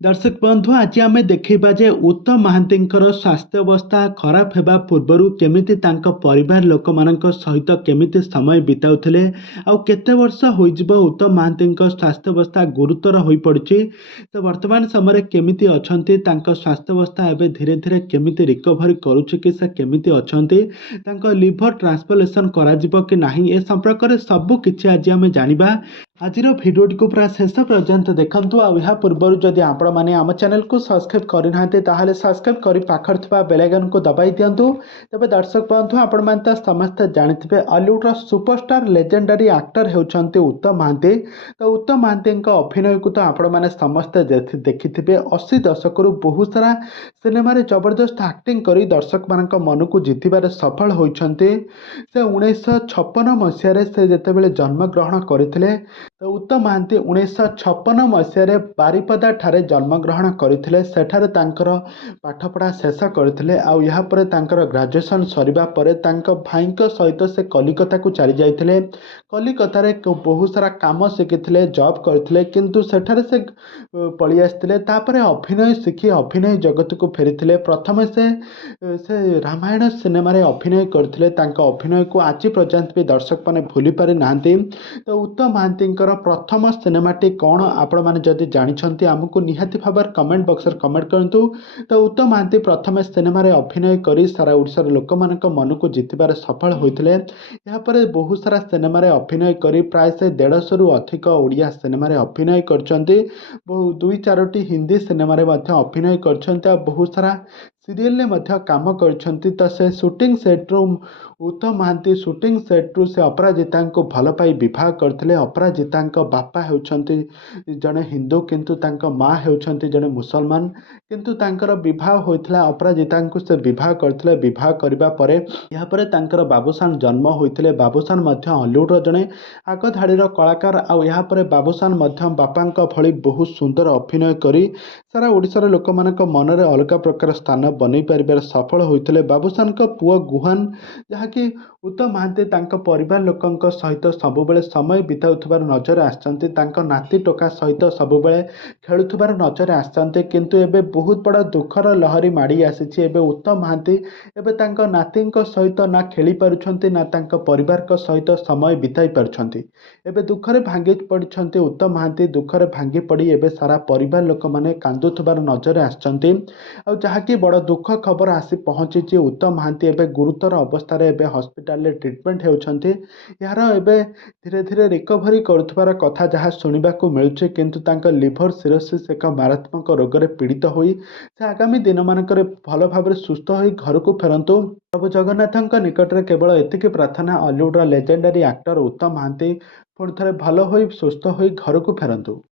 दर्शक बंधु आज आम देखा जे उत्तम महांतींकर स्वास्थ्य अवस्था खराब हेबा पूर्वर केमिति तांको परिवार लोक मानक सहित केमिति समय बिताउथिले आउ केते वर्ष होइजिबो उत्तम महांतींक स्वास्थ्य अवस्था गुरुतर होई पड़ुछि। तो वर्तमान समय केमिति अछंती तांको स्वास्थ्य अवस्था एबे धीरे धीरे केमिति रिकवरी करूछि कि से केमिति अछंती तांको लिवर ट्रांसप्लांटेशन करा जिवो कि नाही ए संपर्क रे सब किछि आज आम जानिबा। आज भिडियोटी को पूरा शेष पर्यंत देखंतु आ या पूर्व जदि आपण माने आम चैनल को सब्सक्राइब करिनाते ताहाले सब्सक्राइब करी पाखर थिबा बेल आइकन को दबाई दियंतु। तबे दर्शक बंधु आपण माने त समस्त जानिथिबे हॉलीवुड रो सुपरस्टार लेजेंडरी एक्टर हेउचंती उत्तम महांती। तो उत्तम महांती अभिनय को तो आपण माने समस्त देखिथिबे 80 दशक रु बहुत सारा सिनेमा रे जबरदस्त एक्टिंग करी दर्शक मानक मन को जितिबारे सफल होइछंती। से 1956 मसिया रे से जेतेबेले जन्म ग्रहण करथिले। तो उत्तम महांती 1956 मसीह बारिपदा ठारे जन्मग्रहण करते सेठारे पाठपढ़ा शेष करते आउे ग्राजुएसन सरिबा परे भाई सहित से कलिकता को चली जाते। कलिकता रे बहुत सारा काम शिखी जॉब करते किंतु सेठारे से पलि आसते अभिनय शिखी अभिनय जगत को फेरी प्रथम से रामायण सिनेमा रे अभिनय करते अभिनय को आज पर्यंत भी दर्शक मैंने भूली पारि नांती। तो उत्तम महांती प्रथम सिनेमाटी कौन आपण मैंने जदि जानते आमको निहाती भाव कमेंट बॉक्स रे कमेंट करूँ। तो उत्तम महांती प्रथम सिनेमा रे अभिनय करी सारा ओडिशार लोक मान मन को जितबार सफल होते। यापर बहुत सारा सिनेमा रे अभिनय करी प्राय से 150 रु अधिक ओडिया सिनेमा रे अभिनय करछंती। दुई चारोटी हिंदी सिनेमा रे अभिनय करछंती। बहुत सारा सीरियल ने मध्य काम करछंती। तो से शूटिंग सेट रू उत्तम महांती शूटिंग सेट रू से अपराजिता को भल पाई विवाह करते। अपराजिता बापा होउछंती जड़े हिंदू किंतु तांको माँ होउछंती जड़े मुसलमान किंतु तांकर विवाह होइतला अपराजिता को से विवाह करते। विवाह करबा परे या परे तांकर बाबूसान जन्म होइतले। बाबूसान मध्य हॉलीवुड रो जड़े आग धाड़ीर कलाकार आउ या परे बाबूसान मध्य बापांक भली बहुत सुंदर अभिनय करी सारा ओडिशार लोक मानक मन रे अलग प्रकार स्थान बनै परिबार सफल होइतले। बाबूसान को पुओ गुहान जहाँकि उत्तम महांती तांको परिवार लोकंक सहित सबुबले समय बिताउथबार नजर आछंती। तांको नाती टोका सहित सबुबले खेलुथबार नजर आछंती किंतु एबे बहुत बड़ा दुखर लहरी माड़ी आसीछि। एबे उत्तम महांती एबे तांको नातींक सहित ना खेली पारुछंती ना तांको परिवार को सहित समय बिताई पारुछंती। एबे दुखरे भांगी पड़िछंती उत्तम महांती दुखरे भांगी पड़ी एबे सारा परिवार लोक माने कांदुथबार नजर आछंती। आ जहाँकि बड़ दुख खबर आसी पहुंची उत्तम महांती एबे गुरुतर अवस्था एबे हॉस्पिटल रे ट्रीटमेंट हेउछंती। यार एबे धीरे धीरे रिकवरी करुथबार कथा जहाँ सुनिबा को मिलुछि किंतु तांका लिवर सिरोसिस एक मारात्मक रोग रे पीड़ित होई से आगामी दिन मानकरे भल भाव सुस्थ होई घर को फेरंतु। प्रभु जगन्नाथଙ୍କ निकटरे केवल एतिकी प्रार्थना हॉलीवुड लेजेंडरी एक्टर उत्तम महांती पुणी थे भल होई सुस्थ होई घर को फेरंतु।